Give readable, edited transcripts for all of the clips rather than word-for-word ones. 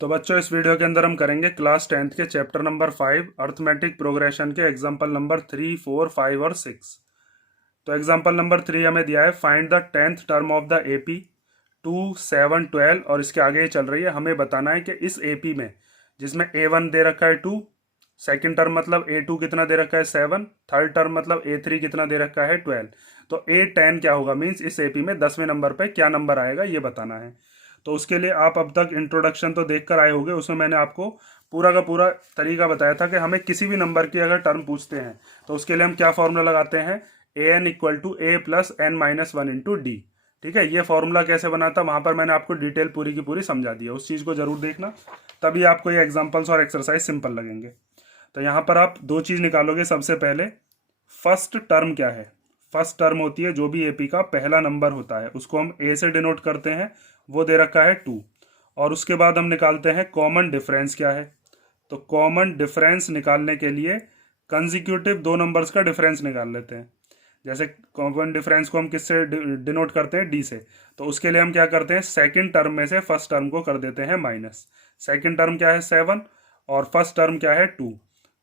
तो बच्चों, इस वीडियो के अंदर हम करेंगे क्लास 10th के चैप्टर नंबर 5 अर्थमेटिक प्रोग्रेशन के एग्जाम्पल नंबर 3, 4, 5 और 6। तो एग्जाम्पल नंबर 3 हमें दिया है find the 10th term of the AP 2, 7, 12 और इसके आगे ही चल रही है। हमें बताना है कि इस एपी में जिसमें A1 दे रखा है 2, सेकेंड टर्म मतलब A2 कितना दे रखा है 7, थर्ड टर्म मतलब A3 कितना दे रखा है 12, तो A10 क्या होगा, मीन्स इस एपी में 10वें नंबर पे क्या नंबर आएगा ये बताना है। तो उसके लिए आप अब तक इंट्रोडक्शन तो देख कर आए होंगे, उसमें मैंने आपको पूरा का पूरा तरीका बताया था कि हमें किसी भी नंबर की अगर टर्म पूछते हैं तो उसके लिए हम क्या फॉर्मूला लगाते हैं, an equal to a plus n minus one into D. ठीक है, ये फॉर्मूला कैसे बना था वहां पर मैंने आपको डिटेल पूरी की पूरी समझा दी है, उस चीज़ को जरूर देखना, तभी आपको ये एग्जाम्पल्स और एक्सरसाइज सिंपल लगेंगे। तो यहाँ पर आप दो चीज़ निकालोगे। सबसे पहले फर्स्ट टर्म क्या है, फर्स्ट टर्म होती है जो भी एपी का पहला नंबर होता है, उसको हम ए से डिनोट करते हैं, वो दे रखा है 2। और उसके बाद हम निकालते हैं कॉमन डिफरेंस क्या है। तो कॉमन डिफरेंस निकालने के लिए कंजिक्यूटिव दो नंबर्स का डिफरेंस निकाल लेते हैं। जैसे कॉमन डिफरेंस को हम किससे डिनोट करते हैं, डी से। तो उसके लिए हम क्या करते हैं, सेकंड टर्म में से फर्स्ट टर्म को कर देते हैं माइनस। सेकंड टर्म क्या है 7 और फर्स्ट टर्म क्या है 2,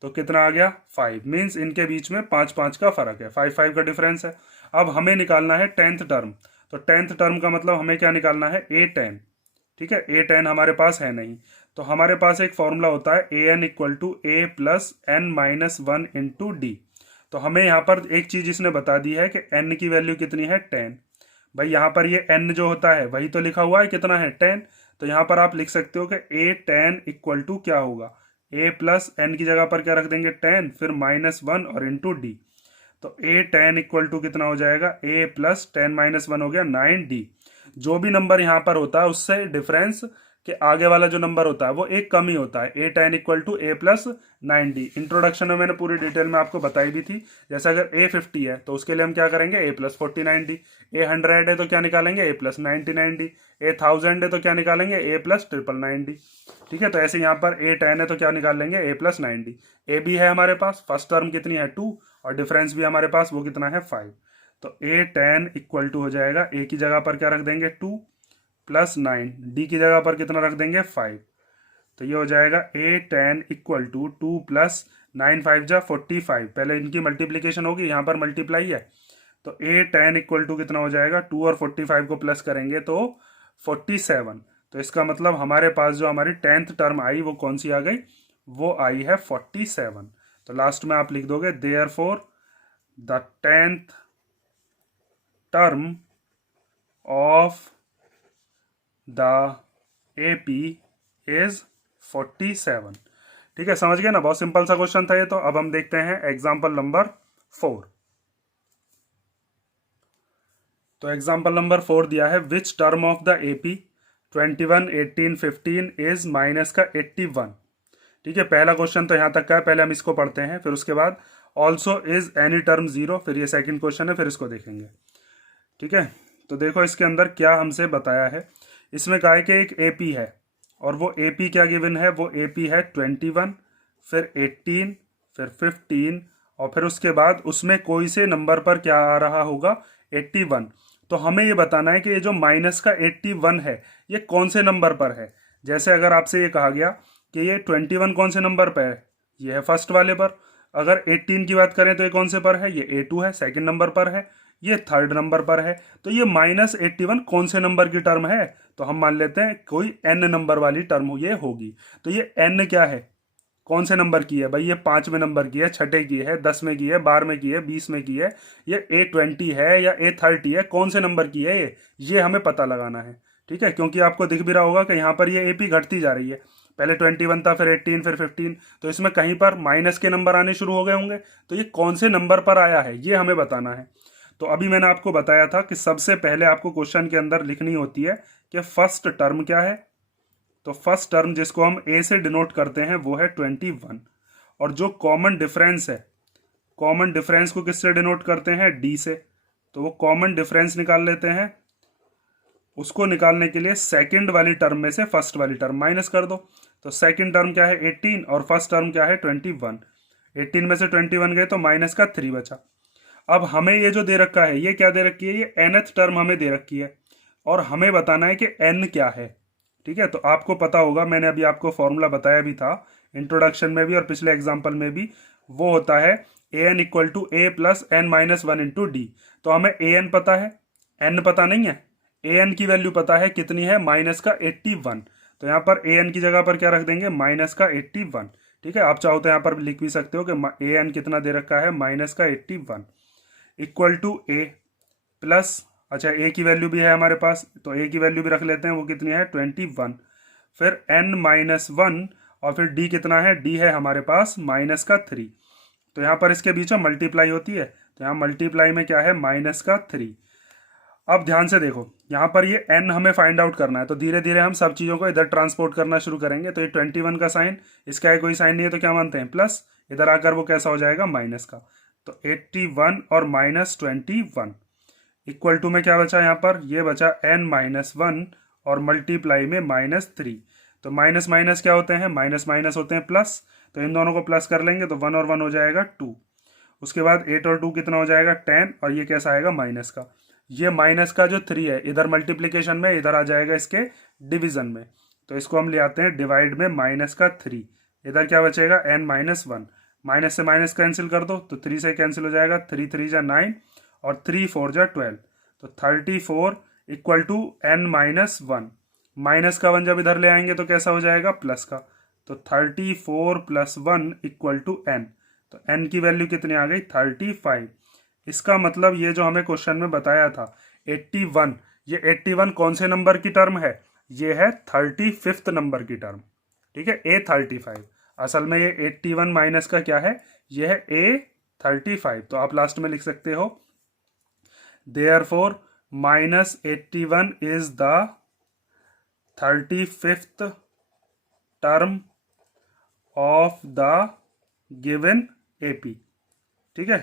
तो कितना आ गया 5। मीन्स इनके बीच में 5 5 का फर्क है, 5 5 का डिफरेंस है। अब हमें निकालना है 10th टर्म। तो 10th टर्म का मतलब हमें क्या निकालना है, A10। ठीक है, A10 हमारे पास है नहीं, तो हमारे पास एक फॉर्मूला होता है an equal to a plus n minus one into d. तो हमें यहाँ पर एक चीज इसने बता दी है कि n की वैल्यू कितनी है 10। भाई यहाँ पर ये n जो होता है वही तो लिखा हुआ है, कितना है 10। तो यहाँ पर आप लिख सकते हो कि A10 इक्वल टू क्या होगा, a प्लस एन की जगह पर क्या रख देंगे 10, फिर माइनस वन और इंटू डी। तो A10 इक्वल टू कितना हो जाएगा, a प्लस 10 माइनस वन हो गया 9d। जो भी नंबर यहाँ पर होता है उससे डिफरेंस के आगे वाला जो नंबर होता है वो एक कम ही होता है। A10 equal to a plus 9d। Introduction में मैंने पूरी डिटेल में आपको बताई भी थी। जैसे अगर A50 है तो उसके लिए हम क्या करेंगे, a प्लस 49d। A100 है तो क्या निकालेंगे, a प्लस 99d। A1000 है तो क्या निकालेंगे, a प्लस 999d। ठीक है, तो ऐसे यहाँ पर A10 है तो क्या निकाल लेंगे, a प्लस 9d। ए भी है हमारे पास, फर्स्ट टर्म कितनी है 2 और डिफरेंस भी हमारे पास वो कितना है 5। तो A10 इक्वल टू हो जाएगा, ए की जगह पर क्या रख देंगे 2 प्लस 9, डी की जगह पर कितना रख देंगे 5। तो ये हो जाएगा A10 इक्वल टू 2 प्लस 9 5 जा 45। पहले इनकी मल्टीप्लीकेशन होगी, यहाँ पर मल्टीप्लाई है। तो A10 इक्वल टू कितना हो जाएगा, 2 और 45 को प्लस करेंगे तो 47। तो इसका मतलब हमारे पास जो हमारी 10th टर्म आई वो कौन सी आ गई, वो आई है 47। तो लास्ट में आप लिख दोगे therefore the 10th term of the AP is 47। ठीक है, समझ गए ना, बहुत सिंपल सा क्वेश्चन था ये। तो अब हम देखते हैं एग्जाम्पल नंबर 4। तो एग्जाम्पल नंबर 4 दिया है which term of the AP 21, 18, 15 is minus का 81। ठीक है, पहला क्वेश्चन तो यहाँ तक का है, पहले हम इसको पढ़ते हैं, फिर उसके बाद also is any term zero, फिर ये सेकंड क्वेश्चन है, फिर इसको देखेंगे। ठीक है, तो देखो इसके अंदर क्या हमसे बताया है। इसमें कहा है कि एक AP है और वो AP क्या गिवन है, वो AP है 21, फिर 18, फिर 15 और फिर उसके बाद उसमें कोई से नंबर पर क्या आ रहा होगा 81। तो हमें ये बताना है कि ये जो माइनस का 81 है ये कौन से नंबर पर है। जैसे अगर आपसे ये कहा गया कि ये 21 कौन से नंबर पर है, ये है फर्स्ट वाले पर। अगर 18 की बात करें तो ये कौन से पर है, ये A2 है, सेकंड नंबर पर है, ये थर्ड नंबर पर है। तो ये -81 कौन से नंबर की टर्म है, तो हम मान लेते हैं कोई n नंबर वाली टर्म ये होगी। तो ये n क्या है, कौन से नंबर की है भाई, ये 5वें नंबर की है, छठे की है, 10 में की है, 12 में की है, 20 में की है, ये A20 है या A30 है, कौन से नंबर की है ये हमें पता लगाना है। ठीक है, क्योंकि आपको दिख भी रहा होगा कि यहाँ पर ये AP घटती जा रही है। पहले 21 था, फिर 18, फिर 15, तो इसमें कहीं पर माइनस के नंबर आने शुरू हो गए होंगे। तो ये कौन से नंबर पर आया है ये हमें बताना है। तो अभी मैंने आपको बताया था कि सबसे पहले आपको क्वेश्चन के अंदर लिखनी होती है कि फर्स्ट टर्म क्या है। तो फर्स्ट टर्म जिसको हम ए से डिनोट करते हैं वो है 21। और जो कॉमन डिफरेंस है, कॉमन डिफरेंस को किससे डिनोट करते हैं, डी से। तो वो कॉमन डिफरेंस निकाल लेते हैं। उसको निकालने के लिए सेकंड वाली टर्म में से फर्स्ट वाली टर्म माइनस कर दो। तो सेकंड टर्म क्या है 18 और फर्स्ट टर्म क्या है 21। 18 में से 21 गए तो माइनस का 3 बचा। अब हमें ये जो दे रखा है ये क्या दे रखी है, ये nth टर्म हमें दे रखी है और हमें बताना है कि n क्या है। ठीक है, तो आपको पता होगा, मैंने अभी आपको फॉर्मूला बताया भी था इंट्रोडक्शन में भी और पिछले एग्जाम्पल में भी, वो होता है a n equal to a plus n minus one into d. तो हमें ए एन पता है, एन पता नहीं है। ए एन की वैल्यू पता है कितनी है, माइनस का 81। तो यहाँ पर ए एन की जगह पर क्या रख देंगे, माइनस का 81। ठीक है, आप चाहो तो यहाँ पर लिख भी सकते हो कि ए एन कितना दे रखा है, माइनस का 81 इक्वल टू ए प्लस, अच्छा ए की वैल्यू भी है हमारे पास, तो ए की वैल्यू भी रख लेते हैं, वो कितनी है 21, फिर एन माइनस वन, और फिर डी कितना है, डी है हमारे पास माइनस का 3। तो यहाँ पर इसके बीच में मल्टीप्लाई होती है, तो यहाँ मल्टीप्लाई में क्या है, माइनस का 3। अब ध्यान से देखो, यहाँ पर ये n हमें फाइंड आउट करना है, तो धीरे धीरे हम सब चीज़ों को इधर ट्रांसपोर्ट करना शुरू करेंगे। तो ये 21 का साइन, इसका है कोई साइन नहीं है, तो क्या मानते हैं प्लस, इधर आकर वो कैसा हो जाएगा, माइनस का। तो 81 और माइनस 21 इक्वल टू में क्या बचा, यहाँ पर ये बचा n माइनस वन और मल्टीप्लाई में माइनस 3। तो माइनस माइनस क्या होते हैं, माइनस माइनस होते हैं प्लस, तो इन दोनों को प्लस कर लेंगे तो 1 और 1 हो जाएगा 2। उसके बाद 8 और 2 कितना हो जाएगा 10, और ये कैसा आएगा, माइनस का। ये माइनस का जो 3 है इधर मल्टीप्लीकेशन में, इधर आ जाएगा इसके डिवीजन में, तो इसको हम ले आते हैं डिवाइड में, माइनस का 3। इधर क्या बचेगा, n माइनस वन, माइनस से माइनस कैंसिल कर दो तो 3 से कैंसिल हो जाएगा, 3 3 जा 9 और 3 4 जा 12, तो 34 equal to n minus one. Minus का 1 जब इधर ले आएंगे तो कैसा हो जाएगा, प्लस का। तो 34 प्लस 1 इक्वल टू n, तो n की वैल्यू कितनी आ गई, 35। इसका मतलब ये जो हमें क्वेश्चन में बताया था 81, ये 81 कौन से नंबर की टर्म है, ये है 35th नंबर की टर्म। ठीक है, A35, असल में ये 81 माइनस का क्या है, ये है A35। तो आप लास्ट में लिख सकते हो therefore minus 81 is the 35th term of the given AP। ठीक है,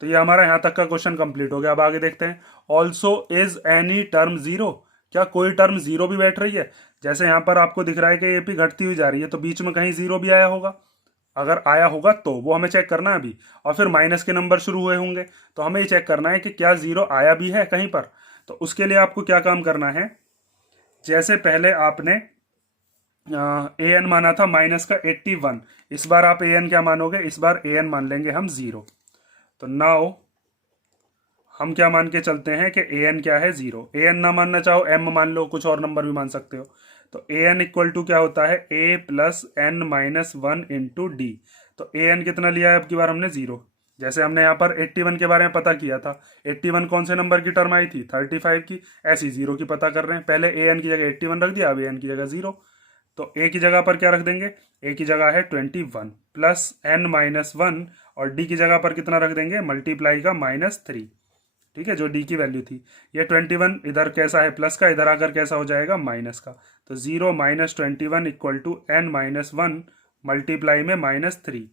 तो ये हमारा यहाँ तक का क्वेश्चन कंप्लीट हो गया। अब आगे देखते हैं, also is any term zero, क्या कोई टर्म जीरो भी बैठ रही है। जैसे यहाँ पर आपको दिख रहा है कि AP घटती हुई जा रही है, तो बीच में कहीं जीरो भी आया होगा, अगर आया होगा तो वो हमें चेक करना है अभी। और फिर माइनस के नंबर शुरू हुए होंगे, तो हमें ये चेक करना है कि क्या जीरो आया भी है कहीं पर। तो उसके लिए आपको क्या काम करना है, जैसे पहले आपने an माना था माइनस का 81, इस बार आप an क्या मानोगे, इस बार an मान लेंगे हम 0। तो नाउ हम क्या मान के चलते हैं कि an क्या है 0। an ना मानना चाहो m मान लो, कुछ और नंबर भी मान सकते हो। तो an इक्वल टू क्या होता है, a plus n minus one into d. तो an कितना लिया है अब की बार हमने 0। जैसे हमने यहाँ पर 81 के बारे में पता किया था, 81 कौन से नंबर की टर्म आई थी, 35 की, ऐसी 0 की पता कर रहे हैं। पहले an की जगह 81 रख दिया, अब an की जगह 0। तो a की जगह पर क्या रख देंगे, a की जगह है 21 प्लस n माइनस वन, और d की जगह पर कितना रख देंगे, मल्टीप्लाई का -3। ठीक है, जो d की वैल्यू थी, ये 21 इधर कैसा है प्लस का, इधर आकर कैसा हो जाएगा माइनस का। तो 0 minus 21 equal to n minus one multiply में -3।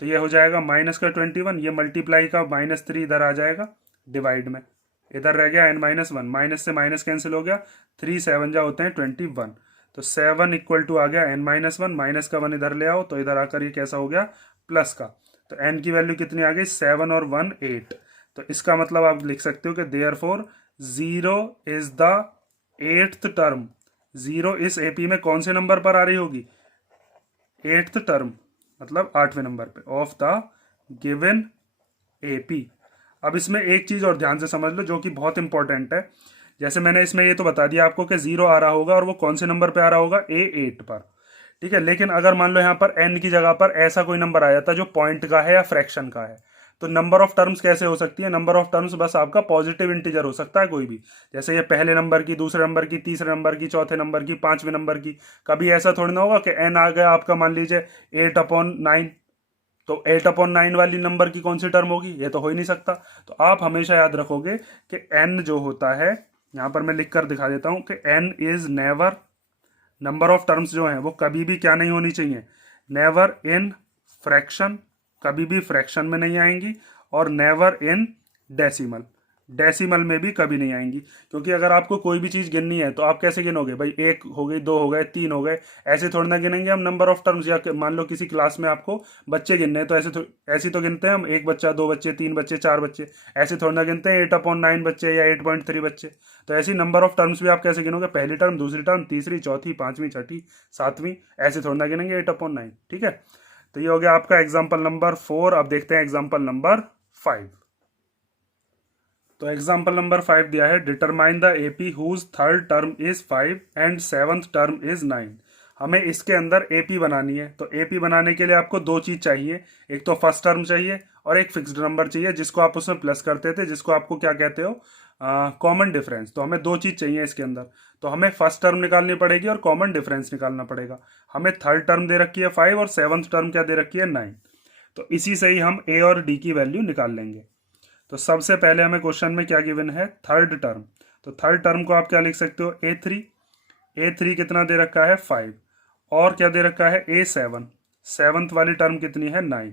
तो ये हो जाएगा माइनस का 21, ये मल्टीप्लाई का -3 इधर आ जाएगा डिवाइड में, इधर रह गया n माइनस वन, माइनस से माइनस कैंसिल हो गया, 3 7 जा होते हैं 21। तो 7 इक्वल टू आ गया n माइनस वन, माइनस का 1 इधर ले आओ, तो इधर आकर ये कैसा हो गया, प्लस का। तो n की वैल्यू कितनी आ गई, 7 और 1 8। तो इसका मतलब आप लिख सकते हो कि therefore 0 is the 8th term. 0 इस AP में कौन से नंबर पर आ रही होगी, 8th टर्म, मतलब 8वें नंबर पे ऑफ द गिवन AP। अब इसमें एक चीज और ध्यान से समझ लो जो कि बहुत इंपॉर्टेंट है। जैसे मैंने इसमें ये तो बता दिया आपको कि 0 आ रहा होगा, और वो कौन से नंबर पे आ रहा होगा, A8 पर। ठीक है, लेकिन अगर मान लो यहाँ पर n की जगह पर ऐसा कोई नंबर आ जाता जो पॉइंट का है या फ्रैक्शन का है, तो नंबर ऑफ टर्म्स कैसे हो सकती है, नंबर ऑफ टर्म्स बस आपका पॉजिटिव इंटीजर हो सकता है कोई भी। जैसे ये पहले नंबर की, दूसरे नंबर की, तीसरे नंबर की, चौथे नंबर की, 5वें नंबर की। कभी ऐसा थोड़ी ना होगा कि n आ गया आपका, मान लीजिए 8/9, तो 8/9 वाली नंबर की कौन सी टर्म होगी, ये तो हो ही नहीं सकता। तो आप हमेशा याद रखोगे कि n जो होता है, यहाँ पर मैं लिख कर दिखा देता हूँ कि n is never, number of terms जो हैं वो कभी भी क्या नहीं होनी चाहिए, नेवर इन फ्रैक्शन, कभी भी फ्रैक्शन में नहीं आएंगी, और नेवर इन डेसिमल, डेसिमल में भी कभी नहीं आएंगी, क्योंकि अगर आपको कोई भी चीज़ गिननी है तो आप कैसे गिनोगे भाई, 1 हो गई, 2 हो गए, 3 हो गए, ऐसे थोड़ी ना गिनेंगे हम नंबर ऑफ टर्म्स। या मान लो किसी क्लास में आपको बच्चे गिनने हैं तो ऐसे तो गिनते हैं हम, 1 बच्चा, 2 बच्चे, 3 बच्चे, 4 बच्चे, ऐसे थोड़ी ना गिनते हैं 8/9 बच्चे या 8.3 बच्चे। तो ऐसे नंबर ऑफ टर्म्स भी आप कैसे गिनोगे, पहली टर्म, दूसरी टर्म, तीसरी, चौथी, पांचवी, छठी, सातवीं, ऐसे थोड़ी ना गिनेंगे 8/9। ठीक है, तो ये हो गया आपका एग्जाम्पल नंबर 4। अब देखते हैं एग्जाम्पल नंबर 5। तो एग्जाम्पल नंबर 5 दिया है, determine the AP whose third term is 5 and seventh term is 9। हमें इसके अंदर एपी बनानी है। तो एपी बनाने के लिए आपको दो चीज चाहिए, एक तो फर्स्ट टर्म चाहिए और एक फिक्स्ड नंबर चाहिए जिसको आप उसमें प्लस करते थे, जिसको आपको क्या कहते हो, कॉमन डिफरेंस। तो हमें दो चीज चाहिए इसके अंदर, तो हमें फर्स्ट टर्म निकालनी पड़ेगी और कॉमन डिफरेंस निकालना पड़ेगा। हमें थर्ड टर्म दे रखी है 5 और सेवंथ टर्म क्या दे रखी है 9। तो इसी से ही हम ए और डी की वैल्यू निकाल लेंगे। तो सबसे पहले हमें क्वेश्चन में क्या गिवन है, थर्ड टर्म। तो थर्ड टर्म को आप क्या लिख सकते हो, A3। A3 कितना दे रखा है 5, और क्या दे रखा है A7, सेवंथ वाली टर्म कितनी है 9।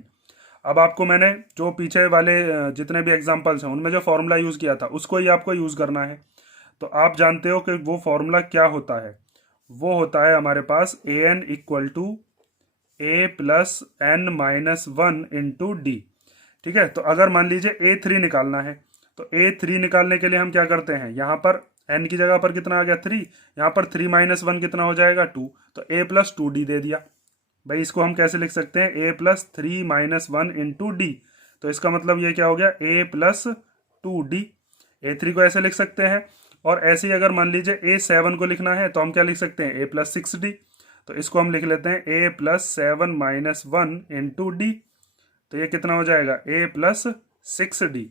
अब आपको मैंने जो पीछे वाले जितने भी एग्जांपल्स हैं उनमें जो फॉर्मूला यूज किया था उसको ही आपको यूज करना है। तो आप जानते हो कि वो फॉर्मूला क्या होता है, वो होता है हमारे पास AN equal to A plus N minus 1 into D. ठीक है, तो अगर मान लीजिए A3 निकालना है, तो A3 निकालने के लिए हम क्या करते हैं, यहाँ पर n की जगह पर कितना आ गया 3, यहाँ पर 3 माइनस 1 कितना हो जाएगा 2, तो A प्लस 2D दे दिया। भाई इसको हम कैसे लिख सकते हैं, A plus 3 minus 1 into d. तो इसका मतलब ये क्या हो गया, A प्लस 2D। A3 को ऐसे लिख सकते हैं। और ऐसे ही अगर मान लीजिए A7 को लिखना है तो हम क्या लिख सकते हैं, A प्लस 6D। तो इसको हम लिख लेते हैं A plus 7 minus 1 into d. तो ये कितना हो जाएगा, A प्लस 6D।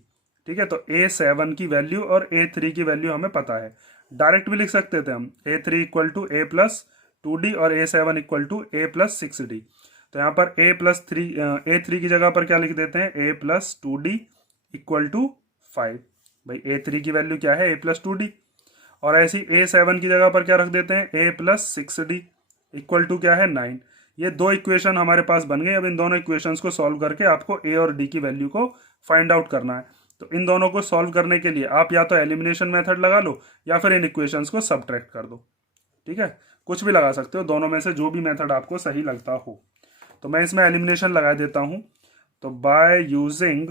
ठीक है, तो A7 की वैल्यू और A3 की वैल्यू हमें पता है, डायरेक्ट भी लिख सकते थे हम, A3 equal to A plus 2D और A7 equal to A plus 6D। तो यहाँ पर A3 की जगह पर क्या लिख देते हैं, A plus 2D equal to 5। भाई A3 की वैल्यू क्या है, A प्लस 2D। और ऐसी A7 की जगह पर क्या रख देते हैं, A plus 6D equal to क्या है 9। ये दो इक्वेशन हमारे पास बन गई। अब इन दोनों इक्वेशंस को सॉल्व करके आपको ए और डी की वैल्यू को फाइंड आउट करना है। तो इन दोनों को सॉल्व करने के लिए आप या तो एलिमिनेशन मेथड लगा लो या फिर इन इक्वेशंस को सब्ट्रैक्ट कर दो। ठीक है, कुछ भी लगा सकते हो, दोनों में से जो भी मेथड आपको सही लगता हो। तो मैं इसमें एलिमिनेशन लगा देता हूं। तो बाय यूजिंग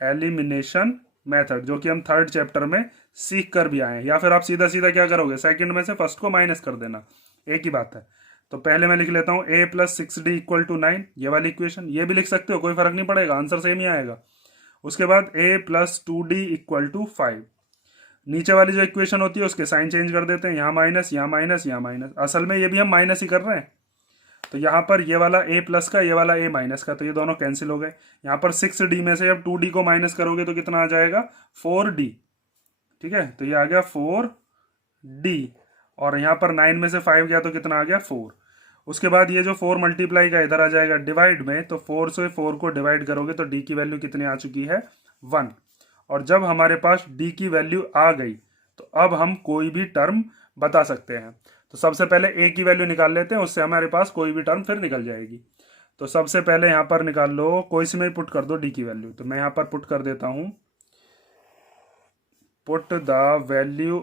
एलिमिनेशन मेथड जो कि हम थर्ड चैप्टर में सीख कर भी आए हैं, या फिर आप सीधा सीधा क्या करोगे, सेकंड में से फर्स्ट को माइनस कर देना, एक ही बात है। तो पहले मैं लिख लेता हूं A plus 6D equal to 9, ये वाली इक्वेशन। ये भी लिख सकते हो, कोई फर्क नहीं पड़ेगा, आंसर सेम ही आएगा। उसके बाद A plus 2D equal to 5। नीचे वाली जो इक्वेशन होती है उसके साइन चेंज कर देते हैं, यहाँ माइनस, यहाँ माइनस, यहाँ माइनस। असल में ये भी हम माइनस ही कर रहे हैं। तो यहाँ पर ये वाला A प्लस का, ये वाला A माइनस का, तो ये दोनों कैंसिल हो गए। यहाँ पर 6D में से अब 2D को माइनस करोगे तो कितना आ जाएगा, 4D। ठीक है, तो ये आ गया 4D। और यहाँ पर 9 में से 5 गया तो कितना आ गया 4। उसके बाद ये जो 4 मल्टीप्लाई का इधर आ जाएगा डिवाइड में, तो 4 से 4 को डिवाइड करोगे तो D की वैल्यू कितनी आ चुकी है 1। और जब हमारे पास D की वैल्यू आ गई तो अब हम कोई भी टर्म बता सकते हैं। तो सबसे पहले A की वैल्यू निकाल लेते हैं, उससे हमारे पास कोई भी टर्म फिर निकल जाएगी। तो सबसे पहले यहाँ पर निकाल लो, कोई सी में पुट कर दो D की वैल्यू। तो मैं यहाँ पर पुट कर देता हूँ, put the value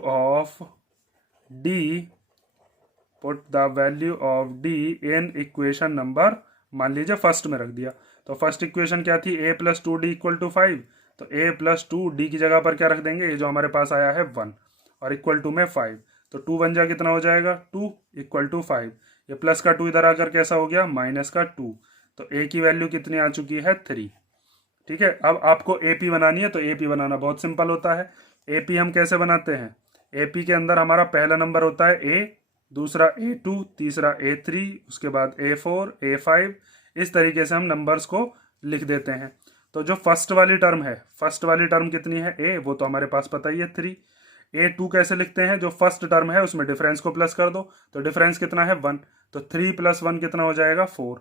of D in equation number, मान लीजिए फर्स्ट में रख दिया। तो फर्स्ट इक्वेशन क्या थी, A plus 2D equal to 5। तो A प्लस 2D की जगह पर क्या रख देंगे, ये जो हमारे पास आया है 1 और इक्वल टू में 5। तो 2 बन जा कितना हो जाएगा 2 इक्वल टू 5। ये प्लस का 2 इधर आकर कैसा हो गया, माइनस का 2। तो A की वैल्यू कितनी आ चुकी है 3। ठीक है, अब आपको AP बनानी है। तो AP बनाना बहुत सिंपल होता है। AP हम कैसे बनाते हैं, AP के अंदर हमारा पहला नंबर होता है A, दूसरा A2, तीसरा A3, उसके बाद A4, A5। इस तरीके से हम नंबर्स को लिख देते हैं। तो जो फर्स्ट वाली टर्म है, फर्स्ट वाली टर्म कितनी है A, वो तो हमारे पास पता ही है 3। A2 कैसे लिखते हैं, जो फर्स्ट टर्म है उसमें डिफरेंस को प्लस कर दो, तो डिफरेंस कितना है 1। तो 3 प्लस 1 कितना हो जाएगा 4।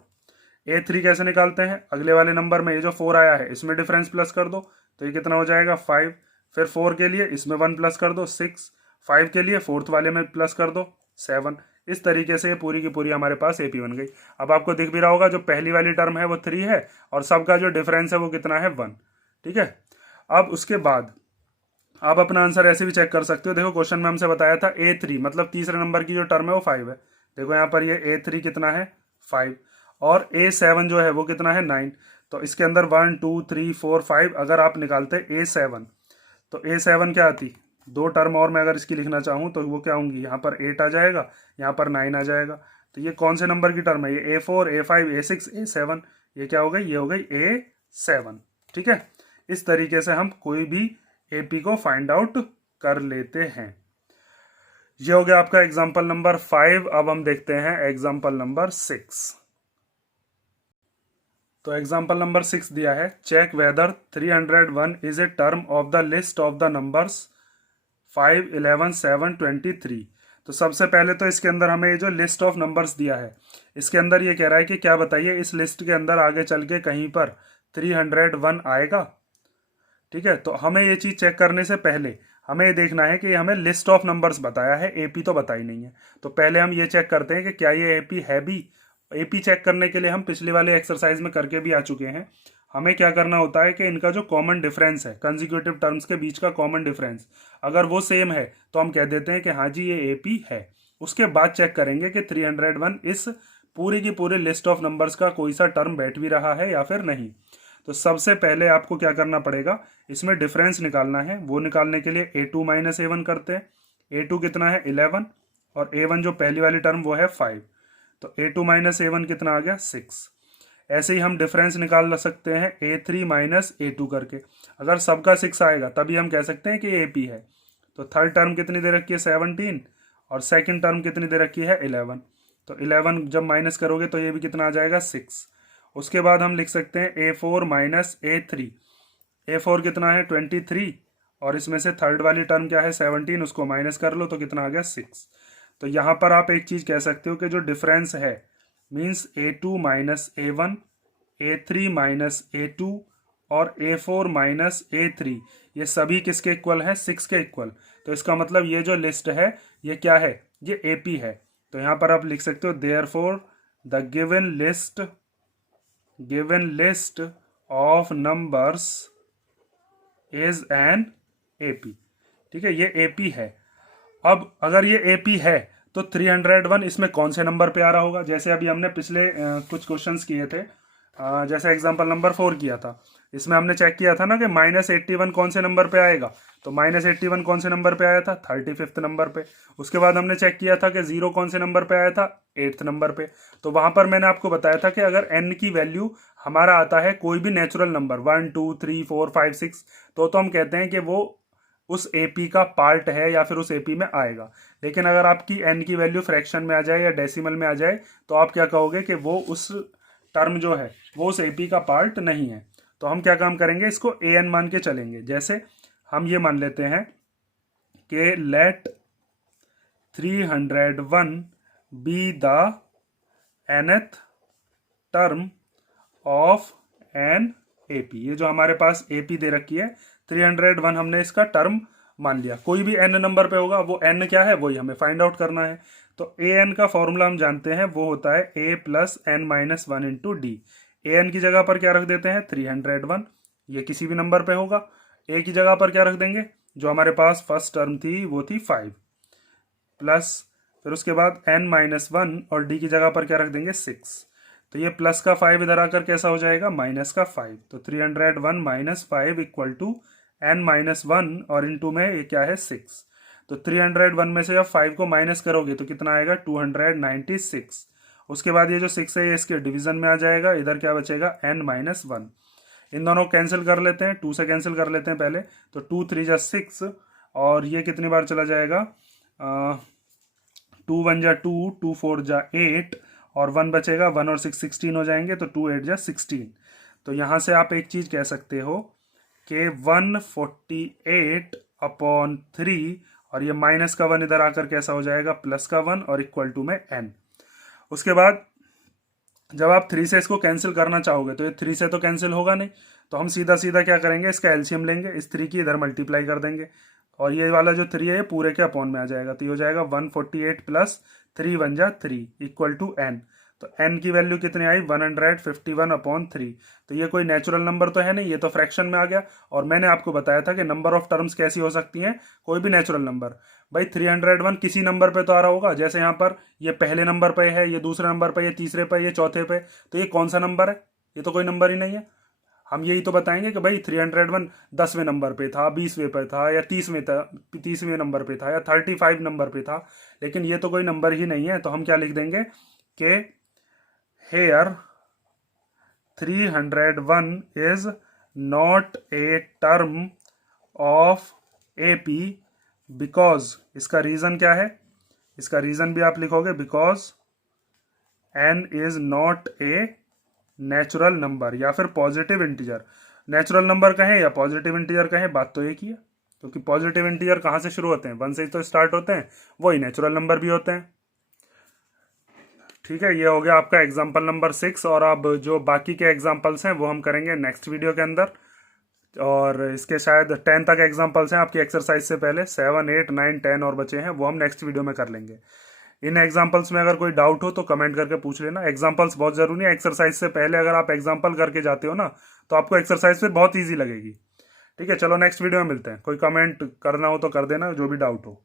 A3 कैसे निकालते हैं, अगले वाले नंबर में ये जो 4 आया है इसमें डिफरेंस प्लस कर दो, तो ये कितना हो जाएगा 5। फिर 4 के लिए इसमें 1 प्लस कर दो 6, 5 के लिए फोर्थ वाले में प्लस कर दो 7, इस तरीके से पूरी की पूरी हमारे पास एपी बन गई। अब आपको दिख भी रहा होगा जो पहली वाली टर्म है वो 3 है और सबका जो डिफरेंस है वो कितना है 1। ठीक है, अब उसके बाद आप अपना आंसर ऐसे भी चेक कर सकते हो। देखो क्वेश्चन में हमसे बताया था A3 मतलब तीसरे नंबर की जो टर्म है वो 5 है। देखो यहाँ पर ये A3 कितना है 5 और A7 जो है वो कितना है 9। तो इसके अंदर 1 2 3 4 5 अगर आप निकालते A7 तो A7 क्या आती, दो टर्म और मैं अगर इसकी लिखना चाहूँ तो वो क्या होंगी, यहाँ पर 8 आ जाएगा, यहाँ पर 9 आ जाएगा। तो ये कौन से नंबर की टर्म है, ये A4 A5 A6 A7, ये क्या हो गई, ये हो गई A7। ठीक है, इस तरीके से हम कोई भी एपी को फाइंड आउट कर लेते हैं। ये हो गया आपका एग्जाम्पल नंबर 5। अब हम देखते हैं एग्जाम्पल नंबर 6। तो एग्जाम्पल नंबर 6 दिया है, check whether 301 is a term of the list of the numbers 5 11 7 23। तो सबसे पहले तो इसके अंदर हमें ये जो लिस्ट ऑफ नंबर्स दिया है इसके अंदर ये कह रहा है कि क्या बताइए इस लिस्ट के अंदर आगे चल के कहीं पर 301 आएगा। ठीक है, तो हमें ये चीज चेक करने से पहले हमें ये देखना है कि हमें लिस्ट ऑफ नंबर्स बताया है, एपी तो बताई नहीं है। तो पहले हम ये चेक करते हैं कि क्या ये एपी है भी। एपी चेक करने के लिए हम पिछले वाले एक्सरसाइज में करके भी आ चुके हैं। हमें क्या करना होता है कि इनका जो कॉमन डिफरेंस है कंसेक्यूटिव टर्म्स के बीच का कॉमन डिफरेंस अगर वो सेम है तो हम कह देते हैं कि हाँ जी ये एपी है। उसके बाद चेक करेंगे कि 301 इस पूरी की पूरी लिस्ट ऑफ नंबर्स का कोई सा टर्म बैठ भी रहा है या फिर नहीं। तो सबसे पहले आपको क्या करना पड़ेगा, इसमें डिफरेंस निकालना है। वो निकालने के लिए A2 माइनस A1 करते हैं। A2 कितना है 11 और A1 जो पहली वाली टर्म वो है 5। तो A2 माइनस A1 कितना आ गया 6। ऐसे ही हम डिफरेंस निकाल सकते हैं A3 माइनस A2 करके। अगर सबका 6 आएगा तभी हम कह सकते हैं कि AP है। तो थर्ड टर्म कितनी दे रखी है 17 और सेकंड टर्म कितनी दे रखी है 11। तो 11 जब माइनस करोगे तो ये भी कितना आ जाएगा 6। उसके बाद हम लिख सकते हैं A4 माइनस A3। A4 कितना है 23 और इसमें से थर्ड वाली टर्म क्या है 17, उसको माइनस कर लो तो कितना आ गया 6। तो यहाँ पर आप एक चीज कह सकते हो कि जो डिफरेंस है means A2 minus A1, A3 minus A2 और A4 माइनस A3 ये सभी किसके इक्वल है 6 के इक्वल। तो इसका मतलब ये जो लिस्ट है ये क्या है, ये AP है। तो यहाँ पर आप लिख सकते हो therefore the given list of numbers is an AP. ठीक है, ये एपी है। अब अगर ये एपी है तो 301 इसमें कौन से नंबर पे आ रहा होगा, जैसे अभी हमने पिछले कुछ क्वेश्चंस किए थे, जैसे एग्जांपल नंबर 4 किया था, इसमें हमने चेक किया था ना कि -81 कौन से नंबर पे आएगा। तो -81 कौन से नंबर पे आया था 35th नंबर पे। उसके बाद हमने चेक किया था कि 0 कौन से नंबर पे आया था 8th नंबर पे। तो वहां पर मैंने आपको बताया था कि अगर n की वैल्यू हमारा आता है कोई भी नेचुरल नंबर 1 2 3 4 5 6 तो हम कहते हैं कि वो उस एपी का पार्ट है या फिर उस एपी में आएगा। लेकिन अगर आपकी n की वैल्यू फ्रैक्शन में आ जाए या डेसिमल में आ जाए तो आप क्या कहोगे कि वो उस टर्म जो है वो उस एपी का पार्ट नहीं है। तो हम क्या काम करेंगे, इसको an मान के चलेंगे। जैसे हम ये मान लेते हैं कि let 301 be the nth term of an AP. ये जो हमारे पास एपी दे रखी है 301 हमने इसका टर्म मान लिया। कोई भी n नंबर पे होगा, वो n क्या है वही हमें फाइंड आउट करना है। तो an का फॉर्मूला हम जानते हैं, वो होता है a plus n minus 1 into D. an की जगह पर क्या रख देते हैं 301, ये किसी भी नंबर पे होगा। a की जगह पर क्या रख देंगे, जो हमारे पास फर्स्ट टर्म थी वो थी 5 प्लस फिर उसके बाद n माइनस 1 और d की जगह पर क्या रख देंगे 6। तो ये प्लस का 5 इधर आकर कैसा हो जाएगा माइनस का 5। तो 301 minus 5 equal to n minus 1 और इनटू में ये क्या है 6। तो 301 में से जब 5 को माइनस करोगे तो कितना आएगा 296। उसके बाद ये जो 6 है ये इसके डिवीजन में आ जाएगा, इधर क्या बचेगा n माइनस 1। इन दोनों कैंसिल कर लेते हैं, 2 से कैंसिल कर लेते हैं पहले। तो 2 3 जा 6 और ये कितनी बार चला जाएगा 2 1 जा 2, 2 4 जा 8 और 1 बचेगा, 1 और 6 16 हो जाएंगे। तो 2 8 जा 16। तो यहाँ से आप एक चीज कह सकते हो कि 148 अपॉन 3 और ये माइनस का 1 इधर आकर कैसा हो जाएगा प्लस का 1 और इक्वल टू में n। उसके बाद जब आप 3 से इसको कैंसिल करना चाहोगे तो ये 3 से तो कैंसिल होगा नहीं, तो हम सीधा सीधा क्या करेंगे इसका एलसीएम लेंगे, इस 3 की इधर मल्टीप्लाई कर देंगे और ये वाला जो 3 है ये पूरे के अपॉन में आ जाएगा। तो ये हो जाएगा 148 प्लस 3 1 जा 3 इक्वल टू n। तो n की वैल्यू कितनी आई 151/3। तो ये कोई नेचुरल नंबर तो है नहीं, ये तो फ्रैक्शन में आ गया। और मैंने आपको बताया था कि नंबर ऑफ टर्म्स कैसी हो सकती हैं, कोई भी नेचुरल नंबर। भाई 301 किसी नंबर पे तो आ रहा होगा, जैसे यहाँ पर ये पहले नंबर पे है, ये दूसरे नंबर पे, ये तीसरे पे, ये चौथे पे। तो ये कौन सा नंबर है? ये तो कोई नंबर ही नहीं है। हम यही तो बताएंगे कि भाई 301 10वें नंबर पे था, 20वें पे था, या 30वें नंबर पे था, या 35 नंबर पे था। लेकिन ये तो कोई नंबर ही नहीं है। तो हम क्या लिख देंगे कि here 301 is not a term of AP because, इसका रीजन क्या है? इसका रीजन भी आप लिखोगे because n is not a natural number या फिर पॉजिटिव इंटीजर। नेचुरल नंबर कहें या पॉजिटिव इंटीजर कहें, बात तो एक ही है। क्योंकि पॉजिटिव इंटीजर कहाँ से शुरू होते हैं? 1 से तो स्टार्ट होते हैं, वही नेचुरल नंबर भी होते हैं। ठीक है, ये हो गया आपका एग्जाम्पल नंबर 6। और अब जो बाकी के एग्जाम्पल्स हैं वो हम करेंगे नेक्स्ट वीडियो के अंदर। और इसके शायद 10 तक एग्जाम्पल्स हैं आपकी एक्सरसाइज से पहले, 7 8 9 10 और बचे हैं, वो हम नेक्स्ट वीडियो में कर लेंगे। इन एग्जाम्पल्स में अगर कोई डाउट हो तो कमेंट करके पूछ लेना। एग्जाम्पल्स बहुत ज़रूरी है, एक्सरसाइज से पहले अगर आप एग्जाम्पल करके जाते हो ना तो आपको एक्सरसाइज फिर बहुत ईजी लगेगी। ठीक है, चलो नेक्स्ट वीडियो में मिलते हैं। कोई कमेंट करना हो तो कर देना, जो भी डाउट हो।